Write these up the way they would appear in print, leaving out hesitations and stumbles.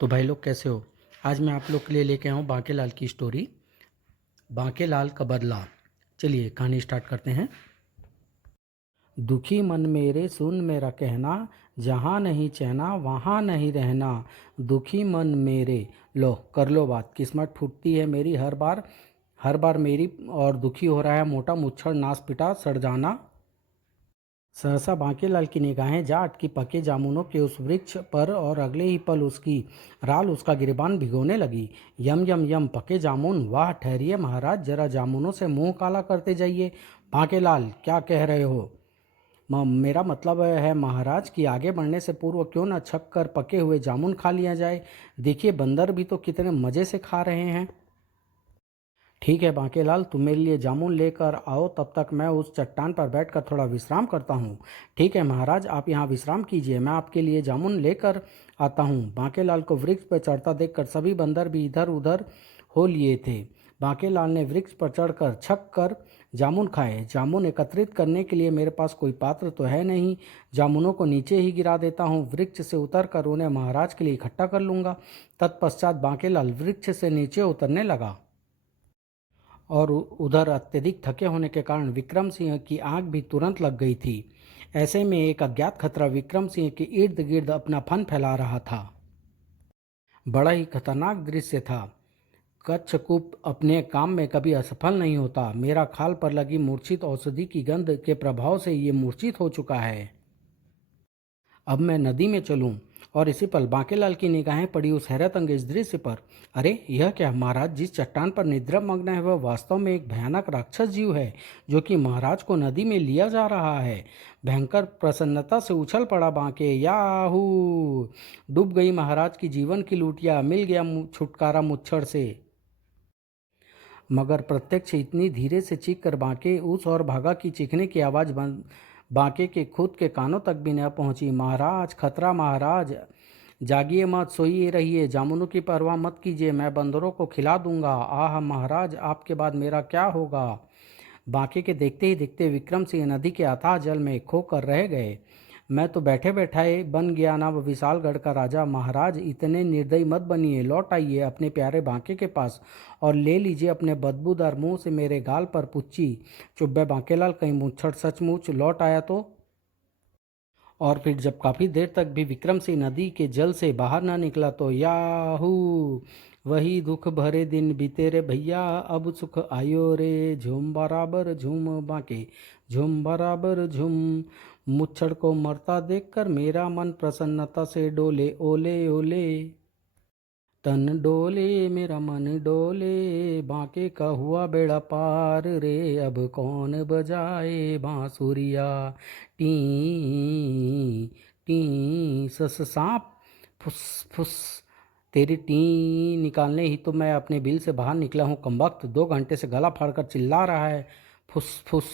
तो भाई लोग कैसे हो। आज मैं आप लोग के लिए लेके आया हूँ बांके की स्टोरी, बांके लाल का बदला। चलिए कहानी स्टार्ट करते हैं। दुखी मन मेरे सुन मेरा कहना, जहाँ नहीं चैना वहाँ नहीं रहना। दुखी मन मेरे, लो कर लो बात, किस्मत फूटती है मेरी हर बार मेरी, और दुखी हो रहा है मोटा मुच्छर नास पिटा सड़ जाना। सहसा बांकेलाल की निगाहें जा अटकी पके जामुनों के उस वृक्ष पर, और अगले ही पल उसकी राल उसका गिरबान भिगोने लगी। यम यम यम पके जामुन, वाह ठहरिए महाराज, जरा जामुनों से मुंह काला करते जाइए। बांकेलाल क्या कह रहे हो? मेरा मतलब है महाराज कि आगे बढ़ने से पूर्व क्यों न छक कर पके हुए जामुन खा लिया जाए। देखिए बंदर भी तो कितने मज़े से खा रहे हैं। ठीक है बांकेलाल, तुम मेरे लिए जामुन लेकर आओ, तब तक मैं उस चट्टान पर बैठकर थोड़ा विश्राम करता हूँ। ठीक है महाराज, आप यहाँ विश्राम कीजिए, मैं आपके लिए जामुन लेकर आता हूँ। बांकेलाल को वृक्ष पर चढ़ता देखकर सभी बंदर भी इधर उधर हो लिए थे। बांकेलाल ने वृक्ष पर चढ़कर छक कर जामुन खाए। जामुन एकत्रित करने के लिए मेरे पास कोई पात्र तो है नहीं, जामुनों को नीचे ही गिरा देता हूँ, वृक्ष से उतर कर उन्हें महाराज के लिए इकट्ठा कर लूँगा। तत्पश्चात बांकेलाल वृक्ष से नीचे उतरने लगा, और उधर अत्यधिक थके होने के कारण विक्रम सिंह की आंख भी तुरंत लग गई थी। ऐसे में एक अज्ञात खतरा विक्रम सिंह के इर्द गिर्द अपना फन फैला रहा था। बड़ा ही खतरनाक दृश्य था। कच्छकुप अपने काम में कभी असफल नहीं होता। मेरा खाल पर लगी मूर्छित औषधि की गंध के प्रभाव से ये मूर्छित हो चुका है। अब मैं नदी में चलूं। और इसी पल बांकेलाल की निगाहें पड़ी उस हैरत अंगेज दृश्य पर। अरे यह क्या महाराज, जिस चट्टान पर निद्रा मग्न है वह वास्तव में एक भयानक राक्षस जीव है, जो कि महाराज को नदी में लिया जा रहा है। भयंकर प्रसन्नता से उछल पड़ा बांके, याहू! डूब गई महाराज की जीवन की लूटिया, मिल गया छुटकारा मुच्छर से। मगर प्रत्यक्ष इतनी धीरे से चीख कर बांके उस और भागा कि चीखने की आवाज़ बांके के खुद के कानों तक भी न पहुंची। महाराज खतरा, महाराज जागिए मत, सोइए रहिए, जामुनों की परवाह मत कीजिए, मैं बंदरों को खिला दूंगा। आह महाराज, आपके बाद मेरा क्या होगा? बांके के देखते ही देखते विक्रम सिंह नदी के अथाह जल में खोकर रह गए। मैं तो बैठे बैठाए बन गया ना वो विशालगढ़ का राजा। महाराज इतने निर्दयी मत बनिए, लौट आइए अपने प्यारे बांके के पास और ले लीजिए अपने बदबूदार मुंह से मेरे गाल पर पुच्ची। चुप बे बांकेलाल, कहीं मुच्छर सचमुच लौट आया तो? और फिर जब काफ़ी देर तक भी विक्रम सिंह नदी के जल से बाहर ना निकला तो याहू! वही दुख भरे दिन बीते रे भैया, अब सुख आयो रे, झूम बराबर झूम बांके, झूम बराबर झूम। मुच्छड़ को मरता देखकर मेरा मन प्रसन्नता से डोले, ओले ओले। तन डोले मेरा मन डोले, बांके का हुआ बेड़ा पार रे, अब कौन बजाए बांसुरिया। टी टी सस सांप, फुस फुस। तेरी टी निकालने ही तो मैं अपने बिल से बाहर निकला हूँ कमबख्त, 2 घंटे से गला फाड़कर चिल्ला रहा है, फुस फुस।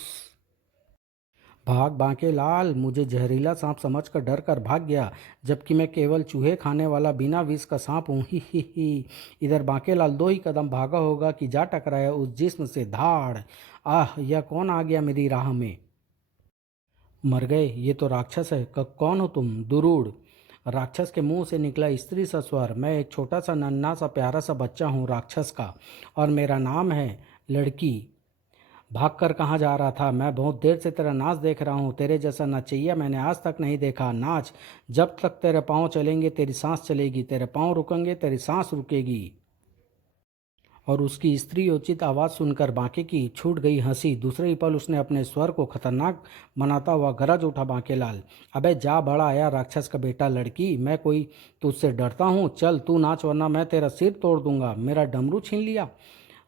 भाग बांके लाल, मुझे जहरीला सांप समझकर डर कर भाग गया, जबकि मैं केवल चूहे खाने वाला बिना विष का सांप हूँ। ही। इधर बांके लाल 2 ही कदम भागा होगा कि जा टकराया उस जिस्म से, धाड़। आह, यह कौन आ गया मेरी राह में? मर गए, ये तो राक्षस है। कौन हो तुम? दुरूड़। राक्षस के मुंह से निकला स्त्री सा स्वर। मैं एक छोटा सा नन्हा सा प्यारा सा बच्चा हूँ राक्षस का, और मेरा नाम है लड़की। भाग कर कहाँ जा रहा था? मैं बहुत देर से तेरा नाच देख रहा हूँ, तेरे जैसा नचैया मैंने आज तक नहीं देखा। नाच, जब तक तेरे पाँव चलेंगे तेरी सांस चलेगी, तेरे पाँव रुकेंगे तेरी सांस रुकेगी। और उसकी स्त्रीयोचित आवाज़ सुनकर बांके की छूट गई हंसी। दूसरे ही पल उसने अपने स्वर को खतरनाक बनाता हुआ गरज उठा, बांकेलाल अबे जा बड़ा आया राक्षस का बेटा, लड़की मैं कोई तुझसे डरता हूँ? चल तू नाच, वरना मैं तेरा सिर तोड़ दूंगा। मेरा डमरू छीन लिया?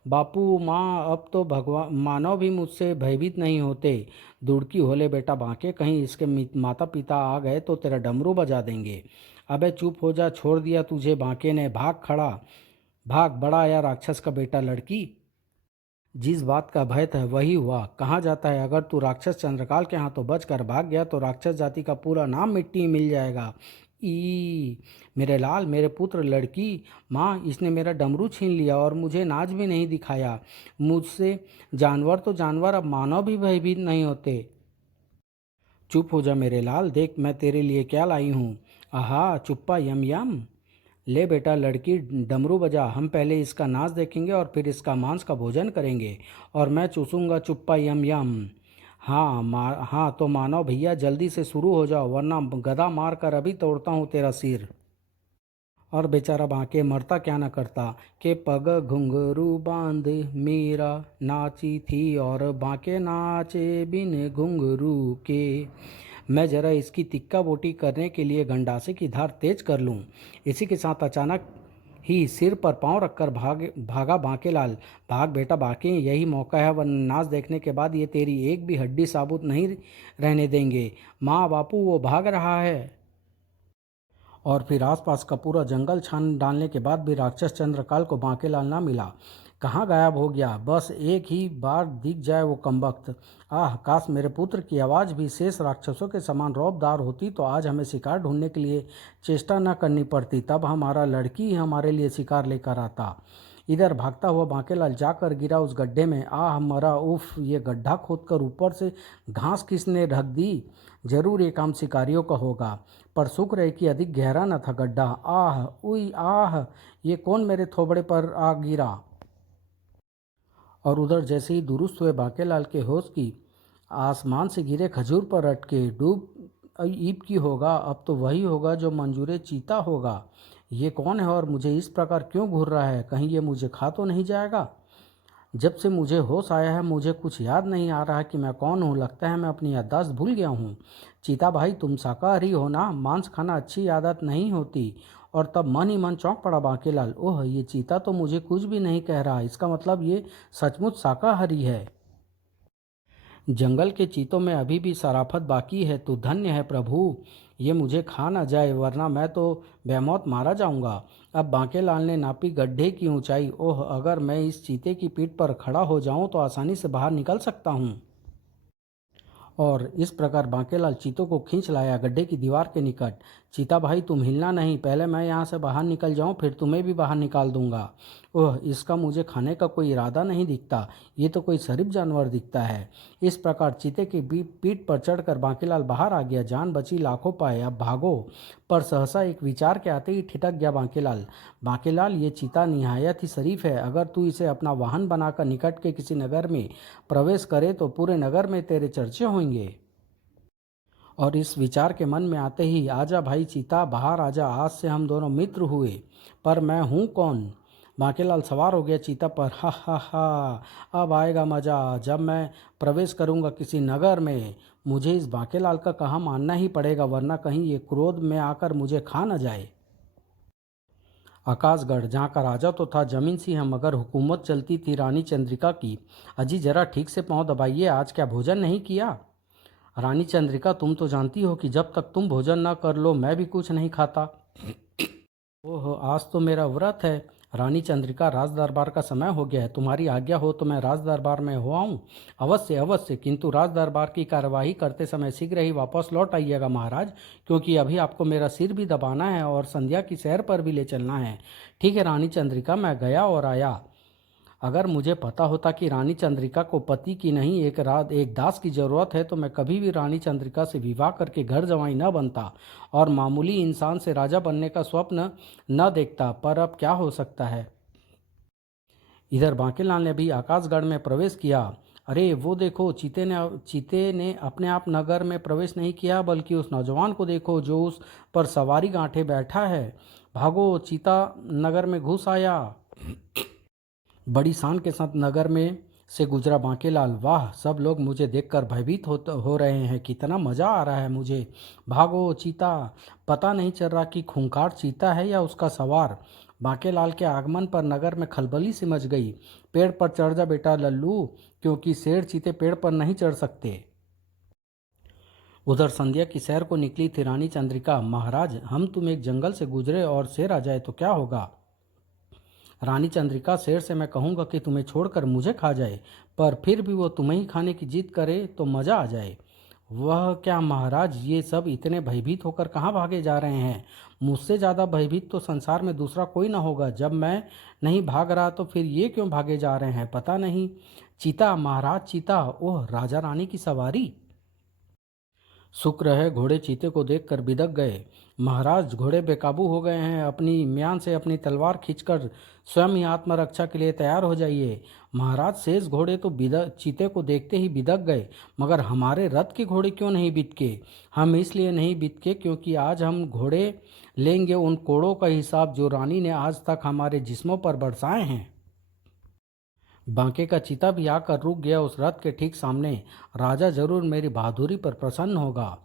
बापू माँ, अब तो भगवान मानव भी मुझसे भयभीत नहीं होते। दुड़की होले बेटा बांके, कहीं इसके माता पिता आ गए तो तेरा डमरू बजा देंगे। अबे चुप हो जा, छोड़ दिया तुझे बांके ने, भाग खड़ा भाग, बड़ा आया राक्षस का बेटा, लड़की। जिस बात का भय था वही हुआ। कहाँ जाता है? अगर तू राक्षस चंद्रकाल के हाथों बच कर भाग गया तो राक्षस जाति का पूरा नाम मिट्टी में मिल जाएगा। ई मेरे लाल, मेरे पुत्र, लड़की। माँ, इसने मेरा डमरू छीन लिया और मुझे नाच भी नहीं दिखाया। मुझसे जानवर तो जानवर, अब मानव भी भयभीत नहीं होते। चुप हो जा मेरे लाल, देख मैं तेरे लिए क्या लाई हूँ। आहा चुप्पा, यम यम। ले बेटा लड़की डमरू बजा, हम पहले इसका नाच देखेंगे और फिर इसका मांस का भोजन करेंगे और मैं चूसूंगा चुप्पा यम यम। हाँ तो मानो भैया जल्दी से शुरू हो जाओ वरना गदा मार कर अभी तोड़ता हूँ तेरा सिर। और बेचारा बांके मरता क्या न करता कि पग घुंघरू बांध मीरा नाची थी और बांके नाचे बिन घुंघरू के। मैं जरा इसकी तिक्का बोटी करने के लिए गंडासे की धार तेज कर लूं। इसी के साथ अचानक ही सिर पर पांव रखकर भागा बांकेलाल। भाग बेटा बांके, यही मौका है वरना नाच देखने के बाद ये तेरी एक भी हड्डी साबुत नहीं रहने देंगे। माँ बापू वो भाग रहा है। और फिर आसपास का पूरा जंगल छान डालने के बाद भी राक्षस चंद्रकाल को बांकेलाल ना मिला। कहाँ गायब हो गया? बस एक ही बार दिख जाए वो कमबख्त। आह काश मेरे पुत्र की आवाज़ भी शेष राक्षसों के समान रौबदार होती तो आज हमें शिकार ढूंढने के लिए चेष्टा न करनी पड़ती, तब हमारा लड़की ही हमारे लिए शिकार लेकर आता। इधर भागता हुआ बांकेलाल जाकर गिरा उस गड्ढे में। आह मरा, उफ, ये गड्ढा खोदकर ऊपर से घास किसने ढक दी? जरूर ये काम शिकारियों का होगा, पर शुक्र है कि अधिक गहरा न था गड्ढा। आह उई आह, ये कौन मेरे थोबड़े पर आ गिरा? और उधर जैसे ही दुरुस्त हुए बांकेलाल के होश की आसमान से गिरे खजूर पर अटके डूब ईब की होगा। अब तो वही होगा जो मंजूरे चीता होगा। ये कौन है और मुझे इस प्रकार क्यों घूर रहा है? कहीं ये मुझे खा तो नहीं जाएगा? जब से मुझे होश आया है मुझे कुछ याद नहीं आ रहा कि मैं कौन हूँ। लगता है मैं अपनी याददाश्त भूल गया हूँ। चीता भाई तुम शाकाहारी हो ना? मांस खाना अच्छी आदत नहीं होती। और तब मन ही मन चौंक पड़ा बांकेलाल। ओह, ये चीता तो मुझे कुछ भी नहीं कह रहा। इसका मतलब ये सचमुच शाकाहारी है। जंगल के चीतों में अभी भी शराफत बाकी है तो धन्य है प्रभु, ये मुझे खा ना जाए वरना मैं तो बेमौत मारा जाऊंगा। अब बांकेलाल ने नापी गड्ढे की ऊंचाई। ओह, अगर मैं इस चीते की पीठ पर खड़ा हो जाऊं तो आसानी से बाहर निकल सकता हूं। और इस प्रकार बांकेलाल चीतों को खींच लाया गड्ढे की दीवार के निकट। चीता भाई तुम हिलना नहीं, पहले मैं यहाँ से बाहर निकल जाऊँ फिर तुम्हें भी बाहर निकाल दूंगा। ओह, इसका मुझे खाने का कोई इरादा नहीं दिखता, ये तो कोई शरीफ जानवर दिखता है। इस प्रकार चीते की पीठ पर चढ़कर बांकेलाल बाहर आ गया। जान बची लाखों पाए, अब भागो। पर सहसा एक विचार के आते ही ठिठक गया बांकेलाल। बांकेलाल, ये चीता निहायत ही शरीफ है। अगर तू इसे अपना वाहन बनाकर निकट के किसी नगर में प्रवेश करे तो पूरे नगर में तेरे चर्चे होंगे। और इस विचार के मन में आते ही आजा भाई चीता, बाहर आजा, आज से हम दोनों मित्र हुए। पर मैं हूँ कौन? बांकेलाल सवार हो गया चीता पर। हा हा हा, अब आएगा मजा जब मैं प्रवेश करूँगा किसी नगर में। मुझे इस बांकेलाल का कहा मानना ही पड़ेगा वरना कहीं ये क्रोध में आकर मुझे खा न जाए। आकाशगढ़, जहाँ का राजा तो था जमीन सी है मगर हुकूमत चलती थी रानी चंद्रिका की। अजी जरा ठीक से पाँव दबाइए, आज क्या भोजन नहीं किया? रानी चंद्रिका, तुम तो जानती हो कि जब तक तुम भोजन न कर लो मैं भी कुछ नहीं खाता। ओहो, आज तो मेरा व्रत है। रानी चंद्रिका, राज दरबार का समय हो गया है, तुम्हारी आज्ञा हो तो मैं राज दरबार में हो आऊँ? अवश्य अवश्य, किंतु राज दरबार की कार्यवाही करते समय शीघ्र ही वापस लौट आइएगा महाराज, क्योंकि अभी आपको मेरा सिर भी दबाना है और संध्या की सैर पर भी ले चलना है। ठीक है रानी चंद्रिका, मैं गया और आया। अगर मुझे पता होता कि रानी चंद्रिका को पति की नहीं एक दास की जरूरत है तो मैं कभी भी रानी चंद्रिका से विवाह करके घर जवाई न बनता और मामूली इंसान से राजा बनने का स्वप्न न देखता। पर अब क्या हो सकता है। इधर बांकेलाल ने भी आकाशगढ़ में प्रवेश किया। अरे वो देखो, चीते ने अपने आप नगर में प्रवेश नहीं किया बल्कि उस नौजवान को देखो जो उस पर सवारी गांठे बैठा है। भागो, चीता नगर में घुस आया। बड़ी शान के साथ नगर में से गुजरा बांकेलाल। वाह, सब लोग मुझे देखकर भयभीत हो रहे हैं, कितना मज़ा आ रहा है मुझे। भागो चीता। पता नहीं चल रहा कि खूंखार चीता है या उसका सवार। बांकेलाल के आगमन पर नगर में खलबली सी मच गई। पेड़ पर चढ़ जा बेटा लल्लू, क्योंकि शेर चीते पेड़ पर नहीं चढ़ सकते। उधर संध्या की सैर को निकली थी रानी चंद्रिका। महाराज, हम तुम एक जंगल से गुजरे और शेर आ जाए तो क्या होगा? रानी चंद्रिका, शेर से मैं कहूँगा कि तुम्हें छोड़कर मुझे खा जाए, पर फिर भी वो तुम्हें ही खाने की जिद करे तो मज़ा आ जाए। वह क्या महाराज, ये सब इतने भयभीत होकर कहाँ भागे जा रहे हैं? मुझसे ज़्यादा भयभीत तो संसार में दूसरा कोई ना होगा। जब मैं नहीं भाग रहा तो फिर ये क्यों भागे जा रहे हैं पता नहीं। चीता महाराज, चीता। ओह, राजा रानी की सवारी। शुक्र है घोड़े चीते को देखकर बिदक गए। महाराज, घोड़े बेकाबू हो गए हैं, अपनी म्यान से अपनी तलवार खींचकर स्वयं ही आत्मरक्षा के लिए तैयार हो जाइए। महाराज, शेष घोड़े तो बिदक चीते को देखते ही बिदक गए, मगर हमारे रथ के घोड़े क्यों नहीं बिदके? हम इसलिए नहीं बिदके क्योंकि आज हम घोड़े लेंगे उन कोड़ों का हिसाब जो रानी ने आज तक हमारे जिस्मों पर बरसाए हैं। बांके का चीता भी आकर रुक गया उस रथ के ठीक सामने। राजा जरूर मेरी बहादुरी पर प्रसन्न होगा।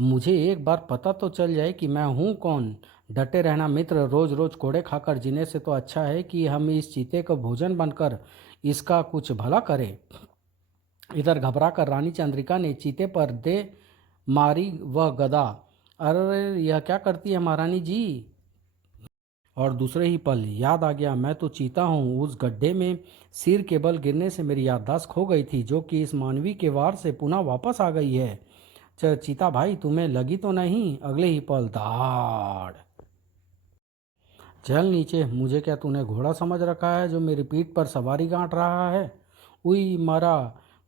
मुझे एक बार पता तो चल जाए कि मैं हूँ कौन। डटे रहना मित्र, रोज रोज कोड़े खाकर जीने से तो अच्छा है कि हम इस चीते को भोजन बनकर इसका कुछ भला करें। इधर घबराकर रानी चंद्रिका ने चीते पर दे मारी वह गदा। अरे, यह क्या करती है महारानी जी? और दूसरे ही पल याद आ गया, मैं तो चीता हूँ। उस गड्ढे में सिर के बल गिरने से मेरी याददाश्त खो गई थी, जो कि इस मानवी के वार से पुनः वापस आ गई है। चीता भाई, तुम्हें लगी तो नहीं? अगले ही पल धाड़। चल नीचे, मुझे क्या तूने घोड़ा समझ रखा है जो मेरी पीठ पर सवारी गांठ रहा है? उई मारा।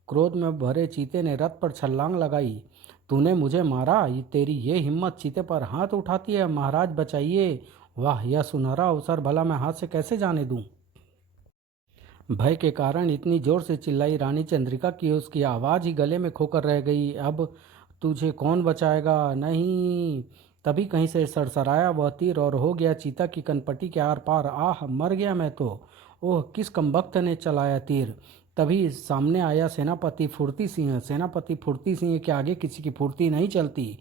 क्रोध में भरे चीते ने रथ पर छलांग लगाई। तूने मुझे मारा? तेरी ये हिम्मत चिते पर हाथ उठाती है? महाराज बचाइए। वाह, यह सुनहरा अवसर भला मैं हाथ से कैसे जाने दूं? भय के कारण इतनी जोर से चिल्लाई रानी चंद्रिका की उसकी आवाज़ ही गले में खोकर रह गई। अब तुझे कौन बचाएगा? नहीं। तभी कहीं से सरसराया वह तीर और हो गया चीता की कनपटी के आर पार। आह, मर गया मैं तो। ओह, किस कमबख्त ने चलाया तीर? तभी सामने आया सेनापति फुर्ती सिंह। सेनापति फुर्ती सिंह के आगे किसी की फुर्ती नहीं चलती।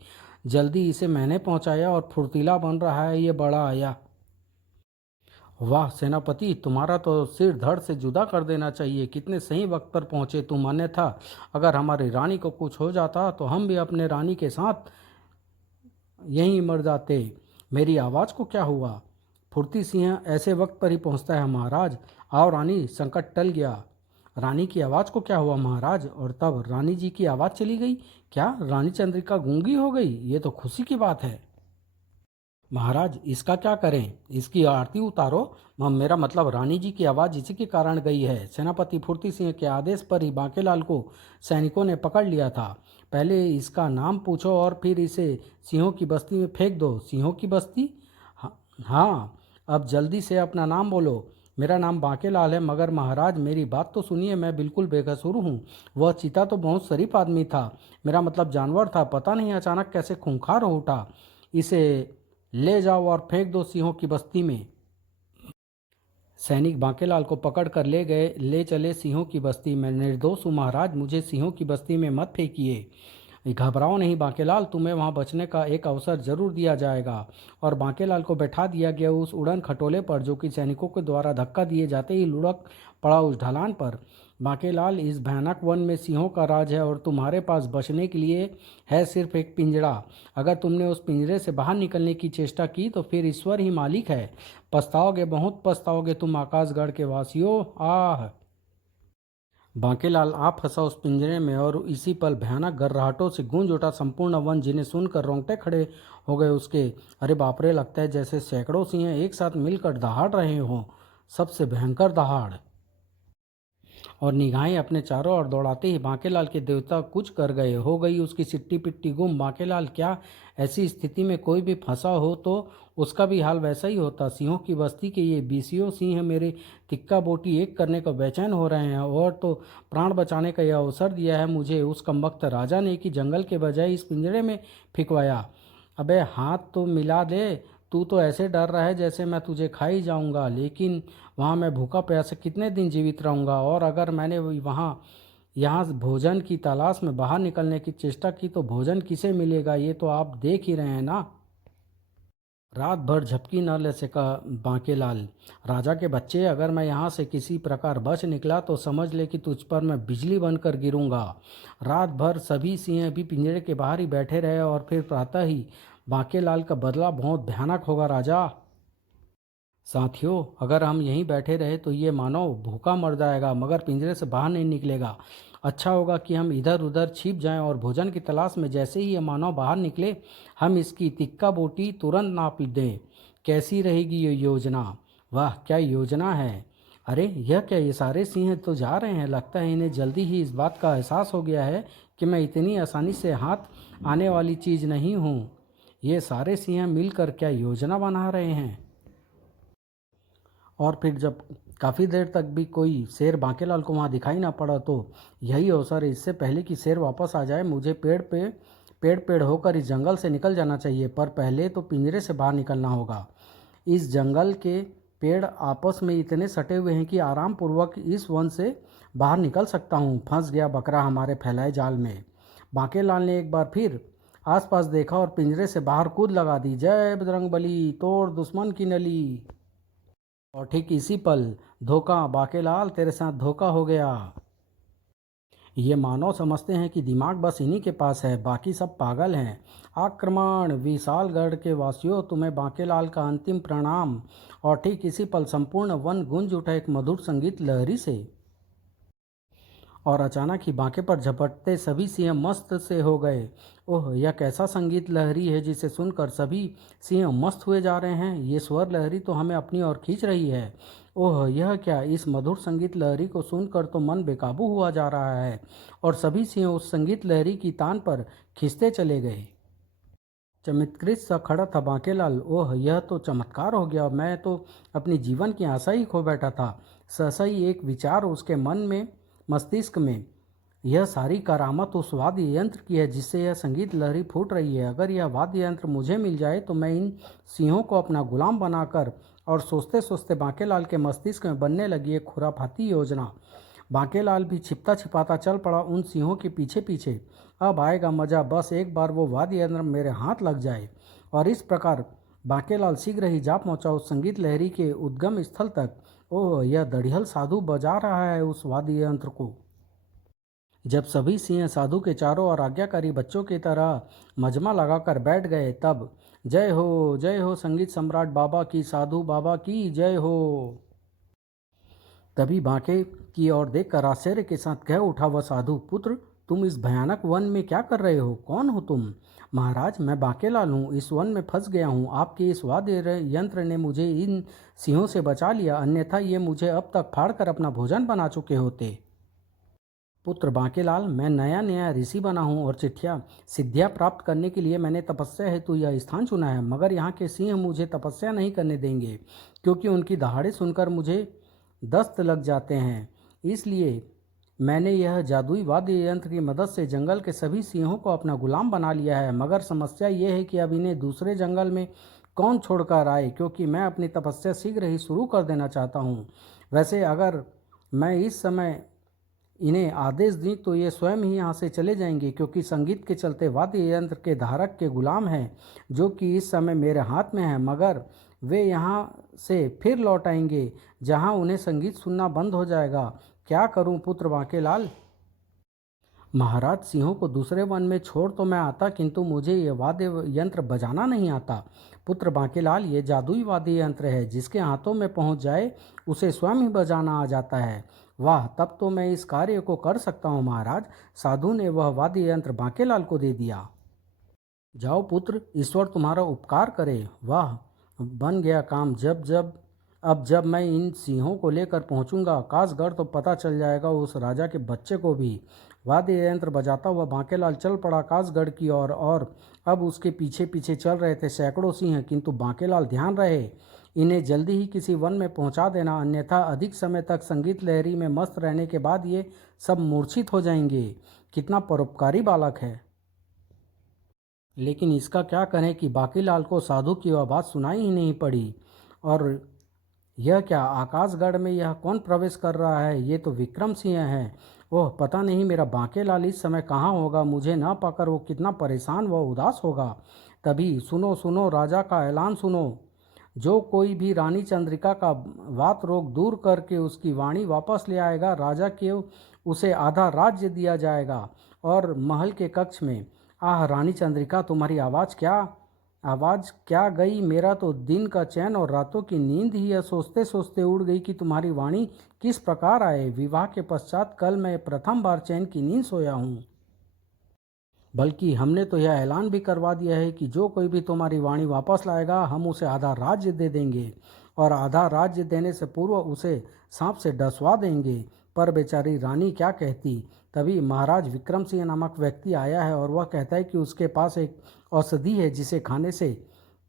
जल्दी इसे मैंने पहुंचाया और फुर्तीला बन रहा है ये बड़ा आया। वाह सेनापति, तुम्हारा तो सिर धड़ से जुदा कर देना चाहिए। कितने सही वक्त पर पहुंचे तुम, अन्यथा अगर हमारी रानी को कुछ हो जाता तो हम भी अपने रानी के साथ यहीं मर जाते। मेरी आवाज़ को क्या हुआ? फुर्ती सिंह ऐसे वक्त पर ही पहुंचता है महाराज। आओ रानी, संकट टल गया। रानी की आवाज़ को क्या हुआ महाराज? और तब रानी जी की आवाज़ चली गई। क्या रानी चंद्रिका गूंगी हो गई? ये तो खुशी की बात है। महाराज, इसका क्या करें? इसकी आरती उतारो। मेरा मतलब रानी जी की आवाज़ इसी के कारण गई है। सेनापति फुर्ती सिंह के आदेश पर ही बांकेलाल को सैनिकों ने पकड़ लिया था। पहले इसका नाम पूछो और फिर इसे सिंहों की बस्ती में फेंक दो। सिंहों की बस्ती? हाँ, अब जल्दी से अपना नाम बोलो। मेरा नाम बांकेलाल है। मगर महाराज, मेरी बात तो सुनिए, मैं बिल्कुल बेकसूर हूँ। वह चीता तो बहुत शरीफ आदमी था, मेरा मतलब जानवर था। पता नहीं अचानक कैसे खूंखार हो उठा। इसे ले जाओ और फेंक दो सिंहों की बस्ती में। सैनिक बांकेलाल को पकड़ कर ले गए, ले चले सिंहों की बस्ती में। निर्दोष हूँ महाराज, मुझे सिंहों की बस्ती में मत फेंकिए। घबराओ नहीं बांकेलाल, तुम्हें वहां बचने का एक अवसर जरूर दिया जाएगा। और बांकेलाल को बैठा दिया गया उस उड़न खटोले पर, जो कि सैनिकों के द्वारा धक्का दिए जाते ही लुढ़क पड़ा उस ढलान पर। बांकेलाल, इस भयानक वन में सिंहों का राज है और तुम्हारे पास बचने के लिए है सिर्फ एक पिंजड़ा। अगर तुमने उस पिंजरे से बाहर निकलने की चेष्टा की तो फिर ईश्वर ही मालिक है। पछताओगे, बहुत पछताओगे तुम आकाशगढ़ के वासियों। आह। बांकेलाल आ फंसा उस पिंजरे में और इसी पल भयानक गर्राहटों से गूंज उठा संपूर्ण वन, जिन्हें सुनकर रोंगटे खड़े हो गए उसके। अरे बाप रे, लगता है जैसे सैकड़ों सिंह एक साथ मिलकर दहाड़ रहे हों। सबसे भयंकर दहाड़। और निगाहें अपने चारों ओर दौड़ाते ही बांकेलाल के देवता कुछ कर गए। हो गई उसकी सिट्टी पिट्टी गुम। बांकेलाल, क्या ऐसी स्थिति में कोई भी फंसा हो तो उसका भी हाल वैसा ही होता? सिंहों की बस्ती के ये बीसियों सिंह मेरे तिक्का बोटी एक करने को बेचैन हो रहे हैं, और तो प्राण बचाने का यह अवसर दिया है मुझे उस कमबख्त राजा ने कि जंगल के बजाय इस पिंजरे में फिकवाया। अबे हाथ तो मिला दे। तू तो ऐसे डर रहा है जैसे मैं तुझे खा ही जाऊंगा, लेकिन वहाँ मैं भूखा प्यासा कितने दिन जीवित रहूंगा? और अगर मैंने वहाँ यहाँ भोजन की तलाश में बाहर निकलने की चेष्टा की तो भोजन किसे मिलेगा? ये तो आप देख ही रहे हैं ना। रात भर झपकी न ले सका बांकेलाल। राजा के बच्चे, अगर मैं यहाँ से किसी प्रकार बच निकला तो समझ ले कि तुझ पर मैं बिजली बनकर गिरूंगा। रात भर सभी सिंह भी पिंजरे के बाहर ही बैठे रहे और फिर प्रातः ही बांकेलाल का बदला बहुत भयानक होगा राजा। साथियों, अगर हम यहीं बैठे रहे तो ये मानव भूखा मर जाएगा, मगर पिंजरे से बाहर नहीं निकलेगा। अच्छा होगा कि हम इधर उधर छिप जाएं और भोजन की तलाश में जैसे ही ये मानव बाहर निकले हम इसकी तिक्का बोटी तुरंत नाप दें। कैसी रहेगी ये योजना? वाह, क्या योजना है। अरे यह क्या, ये सारे सिंह तो जा रहे हैं। लगता है इन्हें जल्दी ही इस बात का एहसास हो गया है कि मैं इतनी आसानी से हाथ आने वाली चीज़ नहीं हूँ। ये सारे सिंह मिलकर क्या योजना बना रहे हैं। और फिर जब काफ़ी देर तक भी कोई शेर बांकेलाल को वहाँ दिखाई ना पड़ा तो यही अवसर है। इससे पहले कि शेर वापस आ जाए मुझे पेड़ होकर इस जंगल से निकल जाना चाहिए। पर पहले तो पिंजरे से बाहर निकलना होगा। इस जंगल के पेड़ आपस में इतने सटे हुए हैं कि आराम पूर्वक इस वन से बाहर निकल सकता हूँ। फंस गया बकरा हमारे फैलाए जाल में। बांकेलाल ने एक बार फिर आसपास देखा और पिंजरे से बाहर कूद लगा दी। जय बजरंगबली, तोड़ दुश्मन की नली। और ठीक इसी पल धोखा, बाकेलाल तेरे साथ धोखा हो गया। ये मानव समझते हैं कि दिमाग बस इन्हीं के पास है, बाकी सब पागल हैं। आक्रमण! विशालगढ़ के वासियों, तुम्हें बांकेलाल का अंतिम प्रणाम। और ठीक इसी पल संपूर्ण वन गूंज उठा एक मधुर संगीत लहरी से। और अचानक ही बांके पर झपटते सभी सिंह मस्त से हो गए। ओह, यह कैसा संगीत लहरी है जिसे सुनकर सभी सिंह मस्त हुए जा रहे हैं। ये स्वर लहरी तो हमें अपनी ओर खींच रही है। ओह, यह क्या, इस मधुर संगीत लहरी को सुनकर तो मन बेकाबू हुआ जा रहा है। और सभी सिंह उस संगीत लहरी की तान पर खींचते चले गए। चमत्कृत सा खड़ा था बांकेलाल। ओह, यह तो चमत्कार हो गया। मैं तो अपनी जीवन की आशा ही खो बैठा था। सहसा ही एक विचार उसके मन में, मस्तिष्क में। यह सारी करामत उस वाद्य यंत्र की है जिससे यह संगीत लहरी फूट रही है। अगर यह वाद्य यंत्र मुझे मिल जाए तो मैं इन सिंहों को अपना गुलाम बनाकर। और सोचते सोचते बांकेलाल के मस्तिष्क में बनने लगी एक खुराफाती योजना। बांकेलाल भी छिपता छिपाता चल पड़ा उन सिंहों के पीछे पीछे। अब आएगा मजा, बस एक बार वो वाद्य यंत्र मेरे हाथ लग जाए। और इस प्रकार बांकेलाल शीघ्र ही जा पहुंचा उस संगीत लहरी के उद्गम स्थल तक। ओह, यह दड़ियल साधु बजा रहा है उस वाद्य यंत्र को। जब सभी सिंह साधु के चारों ओर आज्ञाकारी बच्चों की तरह मजमा लगाकर बैठ गए तब जय हो संगीत सम्राट बाबा की, साधु बाबा की जय हो। तभी बांके की ओर देखकर आश्चर्य के साथ कह उठा वह साधु, पुत्र तुम इस भयानक वन में क्या कर रहे हो? कौन हो तुम? महाराज, मैं बांकेलाल हूँ। इस वन में फंस गया हूँ। आपके इस वाद्य यंत्र ने मुझे इन सिंहों से बचा लिया, अन्यथा ये मुझे अब तक फाड़कर अपना भोजन बना चुके होते। पुत्र बांकेलाल, मैं नया नया ऋषि बना हूँ और चिट्ठिया सिद्धियाँ प्राप्त करने के लिए मैंने तपस्या हेतु यह स्थान चुना है। मगर यहाँ के सिंह मुझे तपस्या नहीं करने देंगे, क्योंकि उनकी दहाड़े सुनकर मुझे दस्त लग जाते हैं। इसलिए मैंने यह जादुई वाद्य यंत्र की मदद से जंगल के सभी सिंहों को अपना गुलाम बना लिया है। मगर समस्या ये है कि अब इन्हें दूसरे जंगल में कौन छोड़कर आए, क्योंकि मैं अपनी तपस्या शीघ्र ही शुरू कर देना चाहता हूँ। वैसे अगर मैं इस समय इन्हें आदेश दी तो ये स्वयं ही यहाँ से चले जाएंगे, क्योंकि संगीत के चलते वाद्य यंत्र के धारक के गुलाम हैं, जो कि इस समय मेरे हाथ में हैं। मगर वे यहाँ से फिर लौट आएंगे जहाँ उन्हें संगीत सुनना बंद हो जाएगा। क्या करूँ पुत्र बांकेलाल? महाराज, सिंहों को दूसरे वन में छोड़ तो मैं आता, किंतु मुझे ये वाद्य यंत्र बजाना नहीं आता। पुत्र बांकेलाल, ये जादुई वाद्य यंत्र है, जिसके हाथों में पहुंच जाए उसे स्वयं ही बजाना आ जाता है। वाह, तब तो मैं इस कार्य को कर सकता हूँ महाराज। साधु ने वह वाद्य यंत्र बांकेलाल को दे दिया। जाओ पुत्र, ईश्वर तुम्हारा उपकार करे। वाह, बन गया काम। जब मैं इन सिंहों को लेकर पहुंचूंगा कासगढ़ तो पता चल जाएगा उस राजा के बच्चे को भी। वाद्य यंत्र बजाता हुआ बांकेलाल चल पड़ा कासगढ़ की ओर। और अब उसके पीछे पीछे चल रहे थे सैकड़ों सिंह। किंतु बांकेलाल ध्यान रहे, इन्हें जल्दी ही किसी वन में पहुंचा देना, अन्यथा अधिक समय तक संगीत लहरी में मस्त रहने के बाद ये सब मूर्छित हो जाएंगे। कितना परोपकारी बालक है। लेकिन इसका क्या करें कि बांकेलाल को साधु की वह बात सुनाई ही नहीं पड़ी। और यह क्या, आकाशगढ़ में यह कौन प्रवेश कर रहा है? ये तो विक्रम सिंह है। ओह, पता नहीं मेरा बांकेलाल इस समय कहाँ होगा। मुझे ना पाकर वो कितना परेशान व उदास होगा। तभी सुनो सुनो, राजा का ऐलान सुनो। जो कोई भी रानी चंद्रिका का वात रोग दूर करके उसकी वाणी वापस ले आएगा, राजा के उसे आधा राज्य दिया जाएगा। और महल के कक्ष में, आह रानी चंद्रिका, तुम्हारी आवाज़ क्या गई। मेरा तो दिन का चैन और रातों की नींद ही यह सोचते सोचते उड़ गई कि तुम्हारी वाणी किस प्रकार आए। विवाह के पश्चात कल मैं प्रथम बार चैन की नींद सोया हूँ। बल्कि हमने तो यह ऐलान भी करवा दिया है कि जो कोई भी तुम्हारी वाणी वापस लाएगा हम उसे आधा राज्य दे देंगे। और आधा राज्य देने से पूर्व उसे सांप से डसवा देंगे। पर बेचारी रानी क्या कहती। तभी महाराज विक्रम सिंह नामक व्यक्ति आया है और वह कहता है कि उसके पास एक औषधि है जिसे खाने से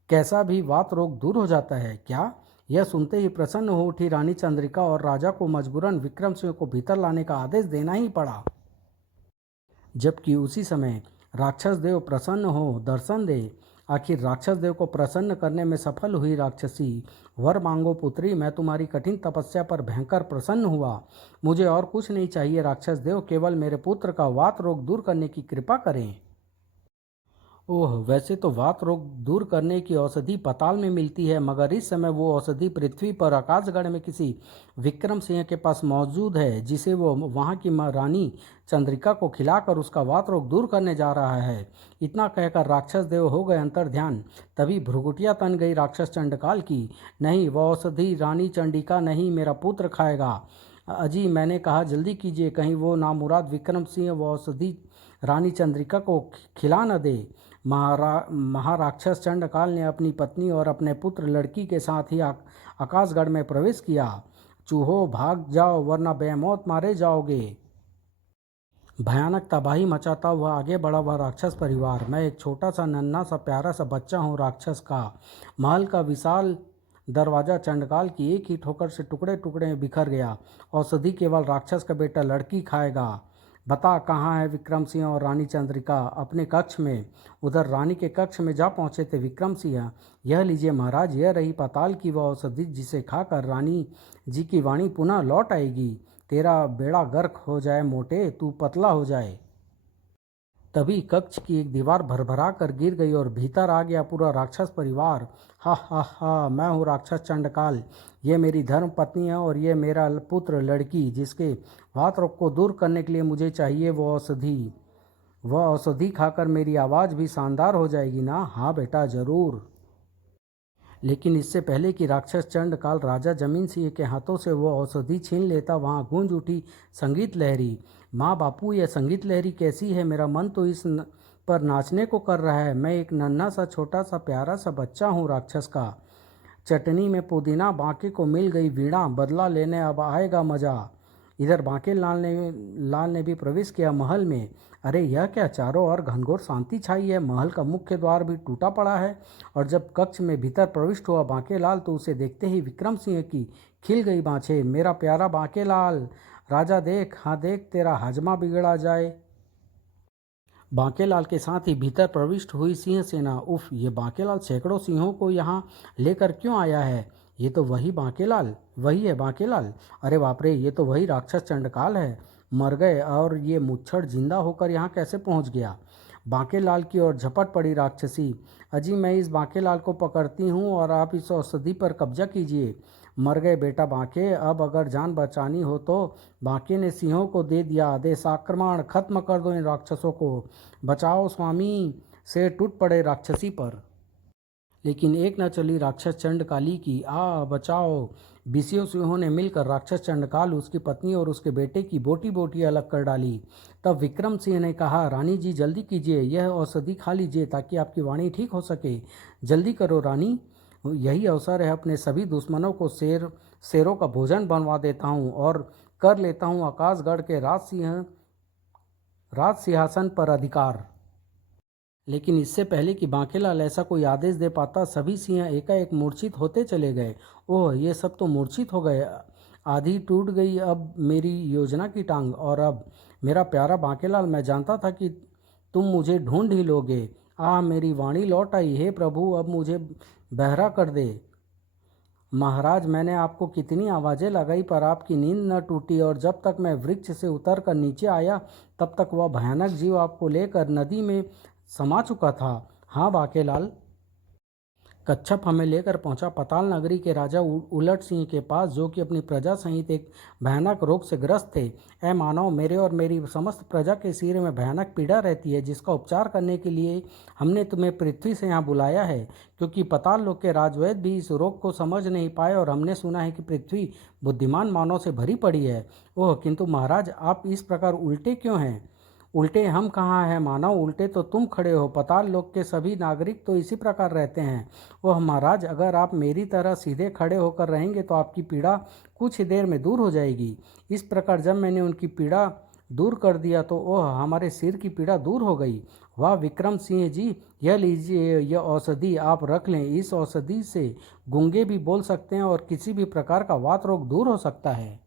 कैसा भी वात रोग दूर हो जाता है। क्या? यह सुनते ही प्रसन्न हो उठी रानी चंद्रिका और राजा को मजबूरन विक्रम सिंह को भीतर लाने का आदेश देना ही पड़ा। जबकि उसी समय राक्षस देव प्रसन्न हो दर्शन दे। आखिर राक्षस देव को प्रसन्न करने में सफल हुई राक्षसी। वर मांगो पुत्री, मैं तुम्हारी कठिन तपस्या पर भयंकर प्रसन्न हुआ। मुझे और कुछ नहीं चाहिए राक्षस देव, केवल मेरे पुत्र का वात रोग दूर करने की कृपा करें। ओह, वैसे तो वात रोग दूर करने की औषधि पाताल में मिलती है, मगर इस समय वो औषधि पृथ्वी पर आकाशगढ़ में किसी विक्रम सिंह के पास मौजूद है, जिसे वो वहाँ की रानी चंद्रिका को खिलाकर उसका वात रोग दूर करने जा रहा है। इतना कहकर राक्षस देव हो गए अंतर्ध्यान। तभी भ्रुकुटियाँ तन गई राक्षस चंडकाल की। नहीं, वह औषधि रानी चंडिका नहीं, मेरा पुत्र खाएगा। अजी, मैंने कहा जल्दी कीजिए, कहीं वो नामुराद विक्रम सिंह वो औषधि रानी चंद्रिका को खिला न दे। महाराक्षस चंडकाल ने अपनी पत्नी और अपने पुत्र लड़की के साथ ही आकाशगढ़ में प्रवेश किया। चूहो, भाग जाओ वरना बेमौत मारे जाओगे। भयानक तबाही मचाता हुआ आगे बढ़ा हुआ राक्षस परिवार। मैं एक छोटा सा नन्हा सा प्यारा सा बच्चा हूँ राक्षस का। महल का विशाल दरवाजा चंडकाल की एक ही ठोकर से टुकड़े टुकड़े में बिखर गया। औषधि केवल राक्षस का बेटा लड़की खाएगा। बता, कहाँ है विक्रम सिंह और रानी चंद्रिका? अपने कक्ष में। उधर रानी के कक्ष में जा पहुँचे थे विक्रम सिंह। यह लीजिए महाराज, यह रही पाताल की वह औषधि जिसे खाकर रानी जी की वाणी पुनः लौट आएगी। तेरा बेड़ा गर्क हो जाए मोटे, तू पतला हो जाए। तभी कक्ष की एक दीवार भरभरा कर गिर गई और भीतर आ गया पूरा राक्षस परिवार। हा हा हा, मैं हूँ राक्षस चंडकाल। ये मेरी धर्म पत्नी है और ये मेरा पुत्र लड़की, जिसके वात रोग को दूर करने के लिए मुझे चाहिए वो औषधि। वह औषधि खाकर मेरी आवाज़ भी शानदार हो जाएगी ना? हाँ बेटा, ज़रूर। लेकिन इससे पहले कि राक्षस चंडकाल राजा जमीन सिंह के हाथों से वो औषधि छीन लेता, वहाँ गूंज उठी संगीत लहरी। माँ बापू, यह संगीत लहरी कैसी है? मेरा मन तो पर नाचने को कर रहा है। मैं एक नन्हा सा छोटा सा प्यारा सा बच्चा हूँ राक्षस का। चटनी में पुदीना, बांके को मिल गई वीणा, बदला लेने अब आएगा मज़ा। इधर बांके लाल ने भी प्रवेश किया महल में। अरे यह क्या, चारों ओर घनघोर शांति छाई है। महल का मुख्य द्वार भी टूटा पड़ा है और जब कक्ष में भीतर प्रविष्ट हुआ बांकेलाल तो उसे देखते ही विक्रम सिंह की खिल गई बाँछें। मेरा प्यारा बांकेलाल, राजा देख, हाँ देख, तेरा हजमा बिगड़ा जाए। बांकेलाल के साथ ही भीतर प्रविष्ट हुई सिंह सेना। उफ, ये बांकेलाल सैकड़ों सिंहों को यहाँ लेकर क्यों आया है? ये तो वही बांकेलाल, वही है बांकेलाल। अरे बाप रे, ये तो वही राक्षस चंडकाल है। मर गए और ये मुच्छड़ जिंदा होकर यहाँ कैसे पहुँच गया? बांकेलाल की ओर झपट पड़ी राक्षसी। अजी, मैं इस बांकेलाल को पकड़ती हूँ और आप इस औषधि पर कब्जा कीजिए। मर गए बेटा बांके, अब अगर जान बचानी हो तो। बांके ने सिंहों को दे दिया आदेश, आक्रमण, खत्म कर दो इन राक्षसों को। बचाओ स्वामी, से टूट पड़े राक्षसी पर। लेकिन एक न चली राक्षस चंडकाली की। बचाओ। बीसियों सिंहों ने मिलकर राक्षस चंडकाल, उसकी पत्नी और उसके बेटे की बोटी बोटी अलग कर डाली। तब विक्रम सिंह ने कहा, रानी जी जल्दी कीजिए, यह औषधि खा लीजिए ताकि आपकी वाणी ठीक हो सके। जल्दी करो रानी, यही अवसर है, अपने सभी दुश्मनों को शेरों का भोजन बनवा देता हूँ और कर लेता हूँ आकाशगढ़ के राज सिंहासन पर अधिकार। लेकिन इससे पहले कि बांकेलाल ऐसा कोई आदेश दे पाता, सभी सिंह एकाएक मूर्छित होते चले गए। ओह, ये सब तो मूर्छित हो गए। आधी टूट गई अब मेरी योजना की टांग। और अब मेरा प्यारा बांकेलाल, मैं जानता था कि तुम मुझे ढूंढ ही लोगे। मेरी वाणी लौट आई। हे प्रभु, अब मुझे बहरा कर दे। महाराज, मैंने आपको कितनी आवाज़ें लगाई पर आपकी नींद न टूटी, और जब तक मैं वृक्ष से उतर कर नीचे आया तब तक वह भयानक जीव आपको लेकर नदी में समा चुका था। हाँ बांकेलाल। कच्छप हमें लेकर पहुंचा पाताल नगरी के राजा उलट सिंह के पास, जो कि अपनी प्रजा सहित एक भयानक रोग से ग्रस्त थे। ऐ मानव, मेरे और मेरी समस्त प्रजा के सिर में भयानक पीड़ा रहती है, जिसका उपचार करने के लिए हमने तुम्हें पृथ्वी से यहाँ बुलाया है, क्योंकि पाताल लोक के राजवैद्य भी इस रोग को समझ नहीं पाए और हमने सुना है कि पृथ्वी बुद्धिमान मानव से भरी पड़ी है। ओह, किंतु महाराज, आप इस प्रकार उल्टे क्यों हैं? उल्टे हम कहाँ हैं मानव, उल्टे तो तुम खड़े हो। पाताल लोक के सभी नागरिक तो इसी प्रकार रहते हैं। ओह महाराज, अगर आप मेरी तरह सीधे खड़े होकर रहेंगे तो आपकी पीड़ा कुछ ही देर में दूर हो जाएगी। इस प्रकार जब मैंने उनकी पीड़ा दूर कर दिया तो ओह हमारे सिर की पीड़ा दूर हो गई। वाह विक्रम सिंह जी, यह लीजिए, यह औषधि आप रख लें। इस औषधि से गूंगे भी बोल सकते हैं और किसी भी प्रकार का वात रोग दूर हो सकता है।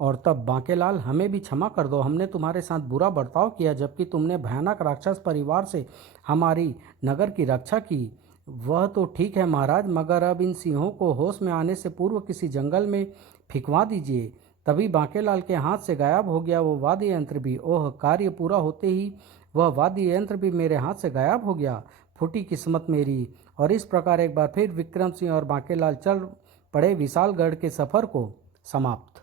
और तब बांकेलाल, हमें भी क्षमा कर दो, हमने तुम्हारे साथ बुरा बर्ताव किया, जबकि तुमने भयानक राक्षस परिवार से हमारी नगर की रक्षा की। वह तो ठीक है महाराज, मगर अब इन सिंहों को होश में आने से पूर्व किसी जंगल में फिकवा दीजिए। तभी बांकेलाल के हाथ से गायब हो गया वो वाद्य यंत्र भी। ओह, कार्य पूरा होते ही वह वाद्य यंत्र भी मेरे हाथ से गायब हो गया। फूटी किस्मत मेरी। और इस प्रकार एक बार फिर विक्रम सिंह और बांकेलाल चल पड़े विशालगढ़ के सफर को समाप्त।